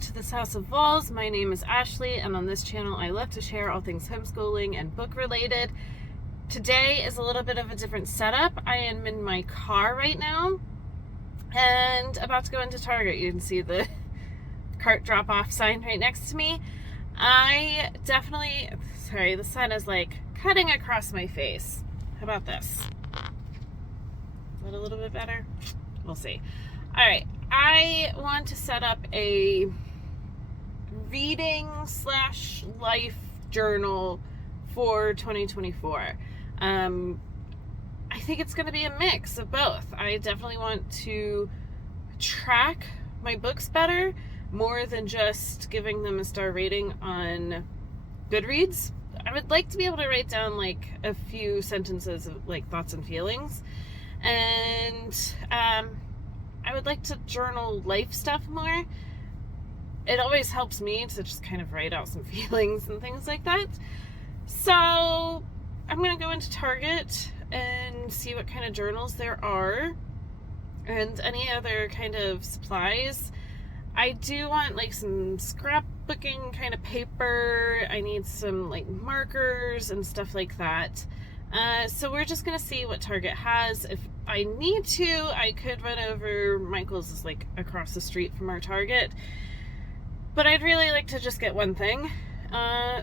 to this House of Walls. My name is Ashley, and on this channel I love to share all things homeschooling and book related. Today is a little bit of a different setup. I am in my car right now and about to go into Target. You can see the cart drop-off sign right next to me. I definitely, sorry, the sun is like cutting across my face. How about this? Is that a little bit better? We'll see. All right, I want to set up a reading / life journal for 2024. I think it's going to be a mix of both. I definitely want to track my books better, more than just giving them a star rating on Goodreads. I would like to be able to write down like a few sentences of like thoughts and feelings, and I would like to journal life stuff more. It always helps me to just kind of write out some feelings and things like that. So I'm going to go into Target and see what kind of journals there are and any other kind of supplies. I do want like some scrapbooking kind of paper. I need some like markers and stuff like that. So we're just going to see what Target has. If I need to, I could run over. Michael's is like across the street from our Target. But I'd really like to just get one thing.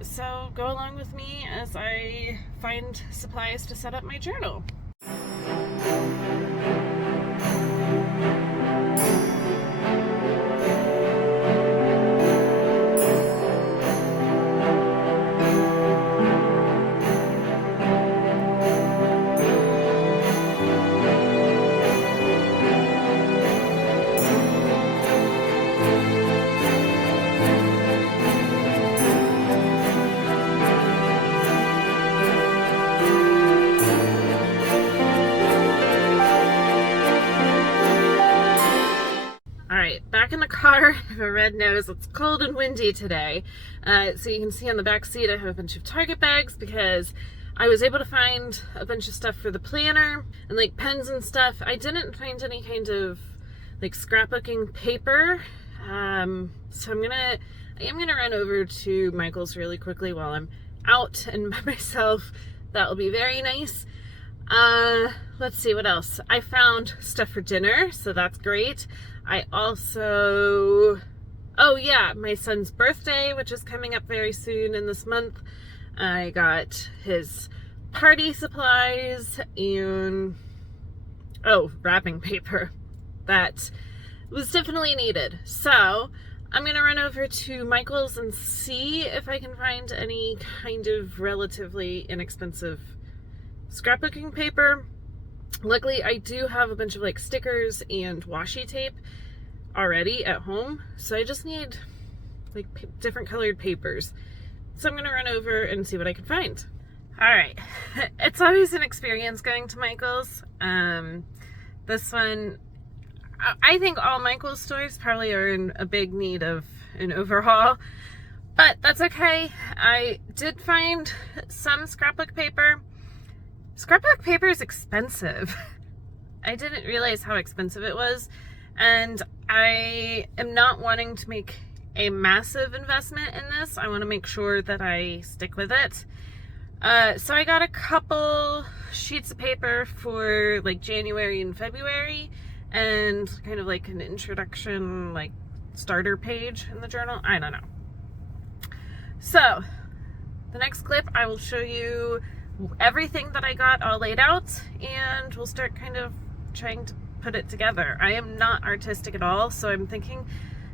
So go along with me as I find supplies to set up my journal. Back in the car, I have a red nose. It's cold and windy today. So you can see on the back seat I have a bunch of Target bags because I was able to find a bunch of stuff for the planner and like pens and stuff. I didn't find any kind of like scrapbooking paper. So I am gonna run over to Michael's really quickly while I'm out and by myself. That will be very nice. Let's see what else. I found stuff for dinner, so that's great. I also, oh yeah, my son's birthday, which is coming up very soon in this month. I got his party supplies and, oh, wrapping paper. That was definitely needed. So I'm going to run over to Michael's and see if I can find any kind of relatively inexpensive scrapbooking paper. Luckily, I do have a bunch of like stickers and washi tape already at home, so I just need like different colored papers. So I'm gonna run over and see what I can find. All right, it's always an experience going to Michael's. This one, I think all Michael's stores probably are in a big need of an overhaul, but that's okay. I did find some scrapbook paper. Scrapbook paper is expensive. I didn't realize how expensive it was, and I am not wanting to make a massive investment in this. I want to make sure that I stick with it. So I got a couple sheets of paper for like January and February, and kind of like an introduction, like starter page in the journal. I don't know. So the next clip I will show you everything that I got all laid out, and we'll start kind of trying to put it together. I am not artistic at all, so I'm thinking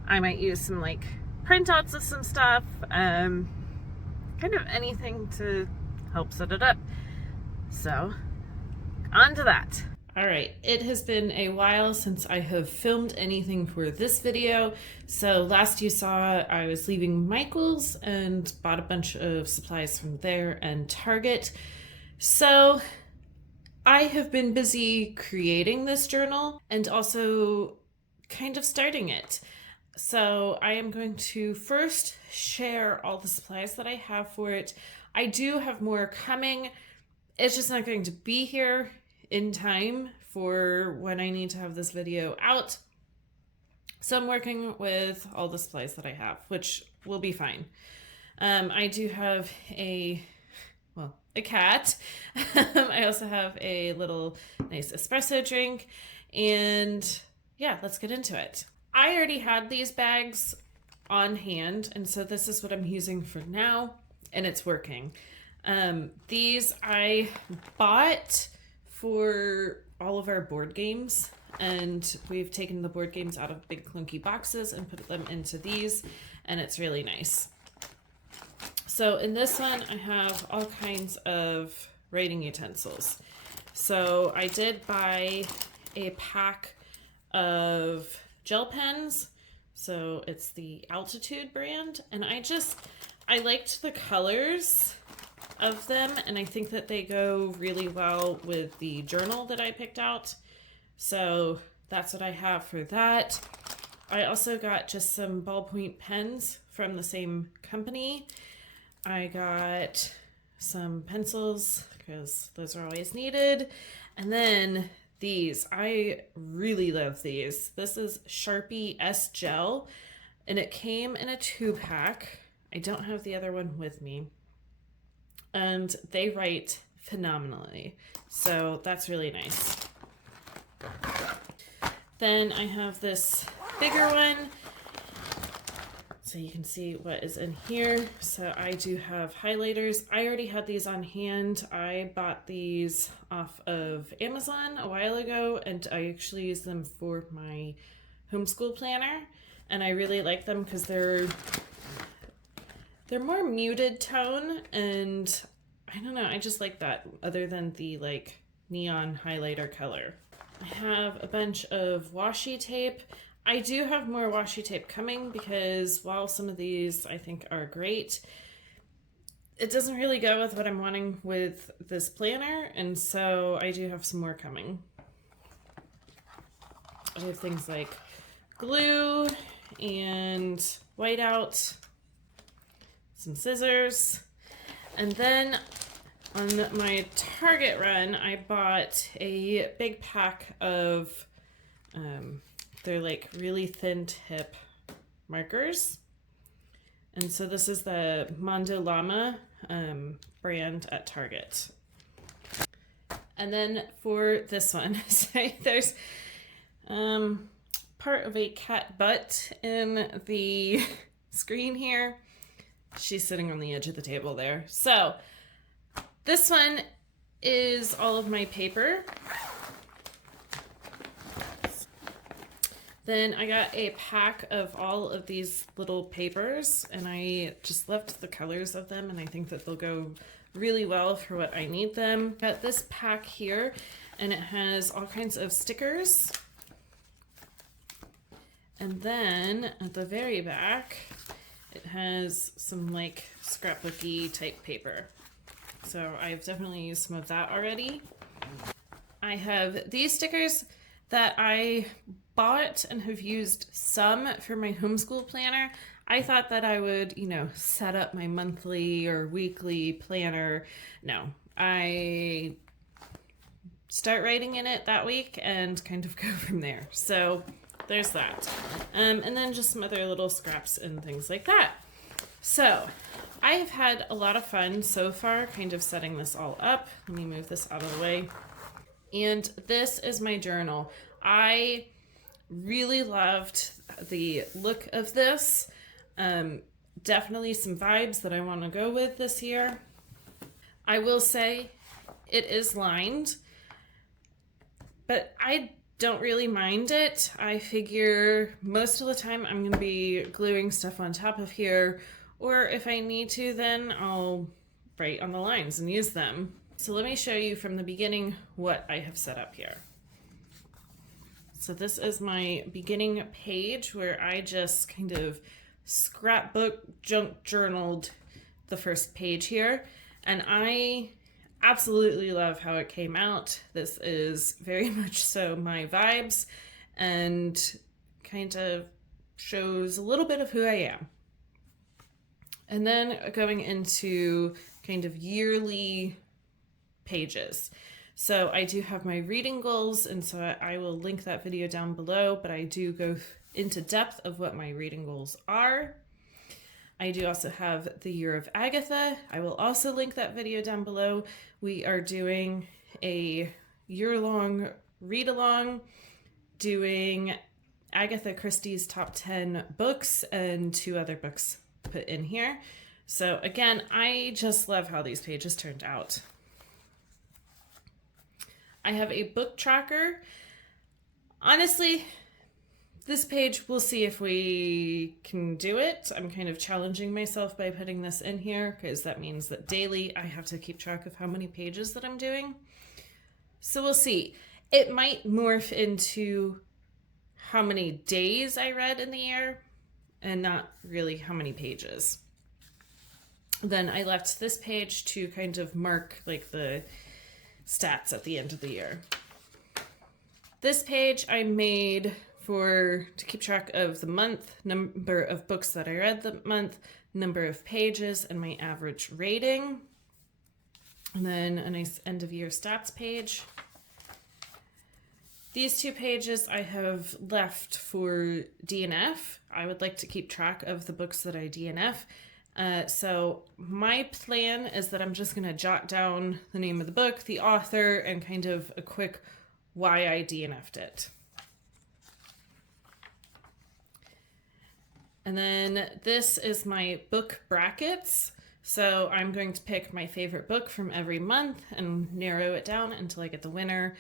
I might use some like printouts of some stuff, kind of anything to help set it up. So on to that. All right, it has been a while since I have filmed anything for this video. So last you saw, I was leaving Michael's and bought a bunch of supplies from there and Target. So I have been busy creating this journal and also kind of starting it. So I am going to first share all the supplies that I have for it. I do have more coming. It's just not going to be here in time for when I need to have this video out. So I'm working with all the supplies that I have, which will be fine. I do have a cat. I also have a little nice espresso drink, and yeah, let's get into it. I already had these bags on hand, and so this is what I'm using for now, and it's working. These I bought for all of our board games, and we've taken the board games out of big clunky boxes and put them into these, and it's really nice. So in this one, I have all kinds of writing utensils. So I did buy a pack of gel pens. So it's the Altitude brand. And I liked the colors of them. And I think that they go really well with the journal that I picked out. So that's what I have for that. I also got just some ballpoint pens from the same company. I got some pencils because those are always needed. And then these, I really love these. This is Sharpie S Gel, and it came in a 2-pack. I don't have the other one with me. And they write phenomenally. So that's really nice. Then I have this bigger one, so you can see what is in here. So I do have highlighters. I already had these on hand. I bought these off of Amazon a while ago, and I actually use them for my homeschool planner. And I really like them because they're more muted tone, and I don't know, I just like that other than the like neon highlighter color. I have a bunch of washi tape. I do have more washi tape coming because while some of these I think are great, it doesn't really go with what I'm wanting with this planner, and so I do have some more coming. I have things like glue and whiteout, some scissors, and then on my Target run I bought a big pack of they're like really thin tip markers. And so this is the Mondo Llama brand at Target. And then for this one, there's part of a cat butt in the screen here. She's sitting on the edge of the table there. So this one is all of my paper. Then I got a pack of all of these little papers, and I just loved the colors of them, and I think that they'll go really well for what I need them. Got this pack here, and it has all kinds of stickers. And then at the very back, it has some like scrapbooky type paper. So I've definitely used some of that already. I have these stickers that I bought and have used some for my homeschool planner. I thought that I would, set up my monthly or weekly planner. No, I start writing in it that week and kind of go from there. So there's that. And then just some other little scraps and things like that. So I have had a lot of fun so far kind of setting this all up. Let me move this out of the way. And this is my journal. I really loved the look of this. Definitely some vibes that I want to go with this year. I will say it is lined, but I don't really mind it. I figure most of the time I'm going to be gluing stuff on top of here, or if I need to, then I'll write on the lines and use them. So let me show you from the beginning what I have set up here. So this is my beginning page where I just kind of scrapbook junk journaled the first page here, and I absolutely love how it came out. This is very much so my vibes and kind of shows a little bit of who I am. And then going into kind of yearly pages. So I do have my reading goals, and so I will link that video down below, but I do go into depth of what my reading goals are. I do also have the Year of Agatha. I will also link that video down below. We are doing a year-long read-along, doing Agatha Christie's top 10 books and 2 other books put in here. So again, I just love how these pages turned out. I have a book tracker. Honestly, this page, we'll see if we can do it. I'm kind of challenging myself by putting this in here because that means that daily I have to keep track of how many pages that I'm doing. So we'll see. It might morph into how many days I read in the year and not really how many pages. Then I left this page to kind of mark like the stats at the end of the year. This page I made to keep track of the month, number of books that I read the month, number of pages, and my average rating. And then a nice end of year stats page. These 2 pages I have left for DNF. I would like to keep track of the books that I DNF. So my plan is that I'm just going to jot down the name of the book, the author, and kind of a quick why I DNF'd it. And then this is my book brackets. So I'm going to pick my favorite book from every month and narrow it down until I get the winner,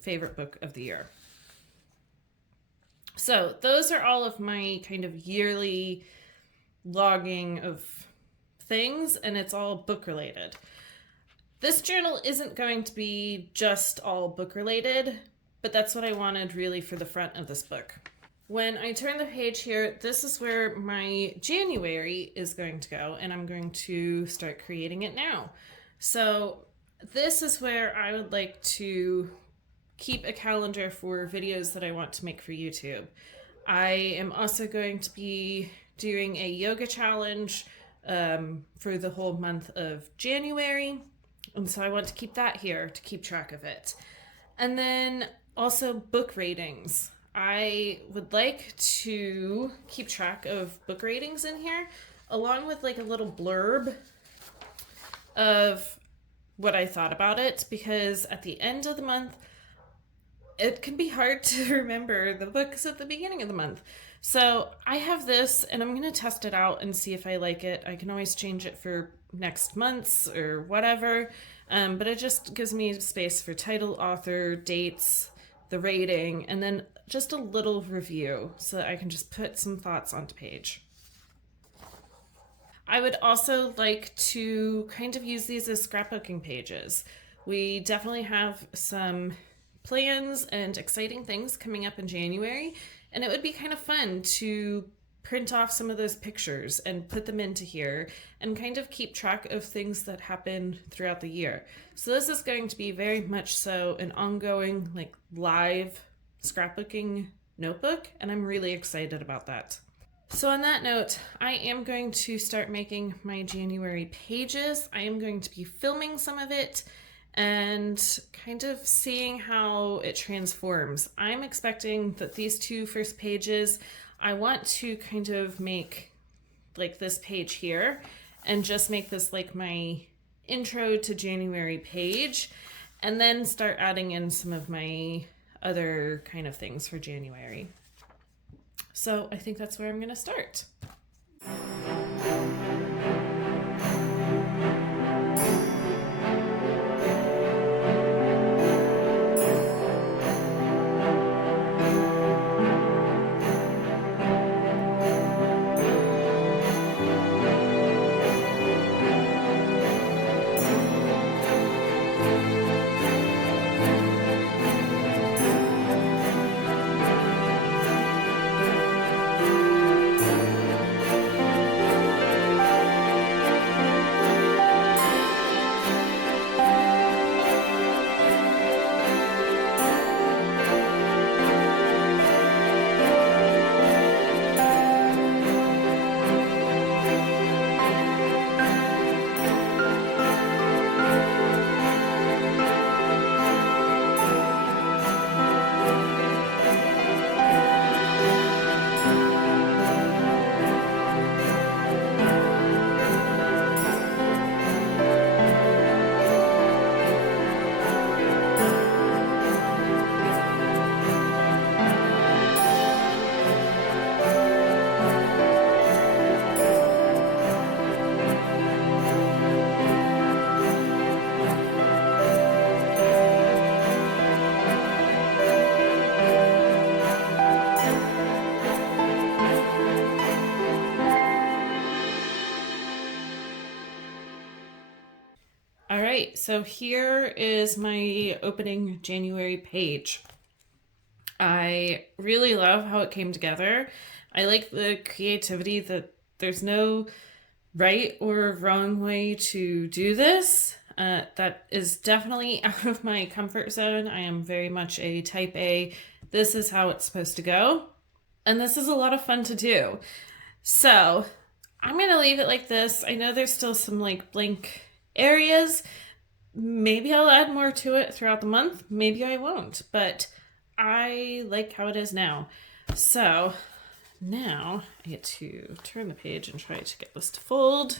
favorite book of the year. So those are all of my kind of yearly logging of things, and it's all book related. This journal isn't going to be just all book related, but that's what I wanted really for the front of this book. When I turn the page here, this is where my January is going to go, and I'm going to start creating it now. So this is where I would like to keep a calendar for videos that I want to make for YouTube. I am also going to be doing a yoga challenge for the whole month of January, and so I want to keep that here to keep track of it. And then also book ratings. I would like to keep track of book ratings in here, along with like a little blurb of what I thought about it, because at the end of the month, it can be hard to remember the books at the beginning of the month. So I have this, and I'm going to test it out and see if I like it. I can always change it for next month's or whatever, but it just gives me space for title, author, dates, the rating, and then just a little review so that I can just put some thoughts onto page. I would also like to kind of use these as scrapbooking pages. We definitely have some plans and exciting things coming up in January, and it would be kind of fun to print off some of those pictures and put them into here and kind of keep track of things that happen throughout the year. So this is going to be very much so an ongoing, like, live scrapbooking notebook, and I'm really excited about that. So on that note, I am going to start making my January pages. I am going to be filming some of it and kind of seeing how it transforms. I'm expecting that these 2 first pages, I want to kind of make like this page here and just make this like my intro to January page, and then start adding in some of my other kind of things for January. So I think that's where I'm going to start. All right, so here is my opening January page. I really love how it came together. I like the creativity that there's no right or wrong way to do this. That is definitely out of my comfort zone. I am very much a type A. This is how it's supposed to go. And this is a lot of fun to do. So I'm going to leave it like this. I know there's still some like blank areas. Maybe I'll add more to it throughout the month. Maybe I won't, but I like how it is now. So now I get to turn the page and try to get this to fold.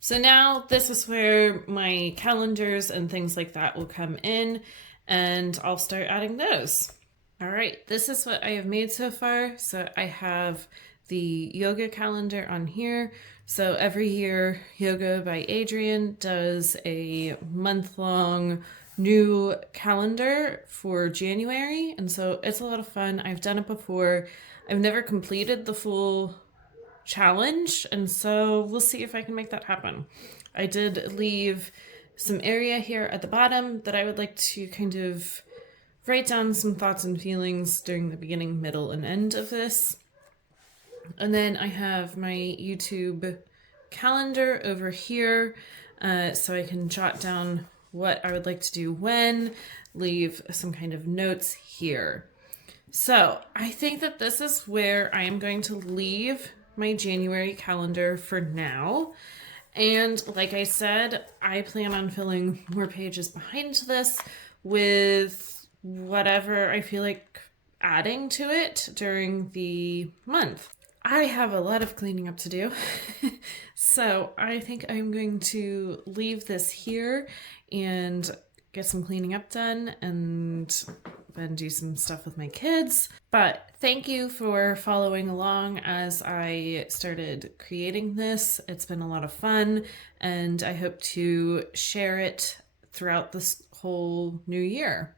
So now this is where my calendars and things like that will come in, and I'll start adding those. All right, this is what I have made so far. So I have the yoga calendar on here. So every year, Yoga by Adrian does a month-long new calendar for January, and so it's a lot of fun. I've done it before. I've never completed the full challenge, and so we'll see if I can make that happen. I did leave some area here at the bottom that I would like to kind of write down some thoughts and feelings during the beginning, middle, and end of this. And then I have my YouTube calendar over here, so I can jot down what I would like to do when, leave some kind of notes here. So I think that this is where I am going to leave my January calendar for now. And like I said, I plan on filling more pages behind this with whatever I feel like adding to it during the month. I have a lot of cleaning up to do, so I think I'm going to leave this here and get some cleaning up done and then do some stuff with my kids. But thank you for following along as I started creating this. It's been a lot of fun, and I hope to share it throughout this whole new year.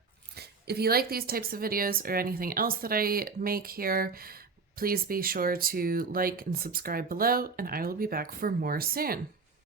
If you like these types of videos or anything else that I make here, please be sure to like and subscribe below, and I will be back for more soon.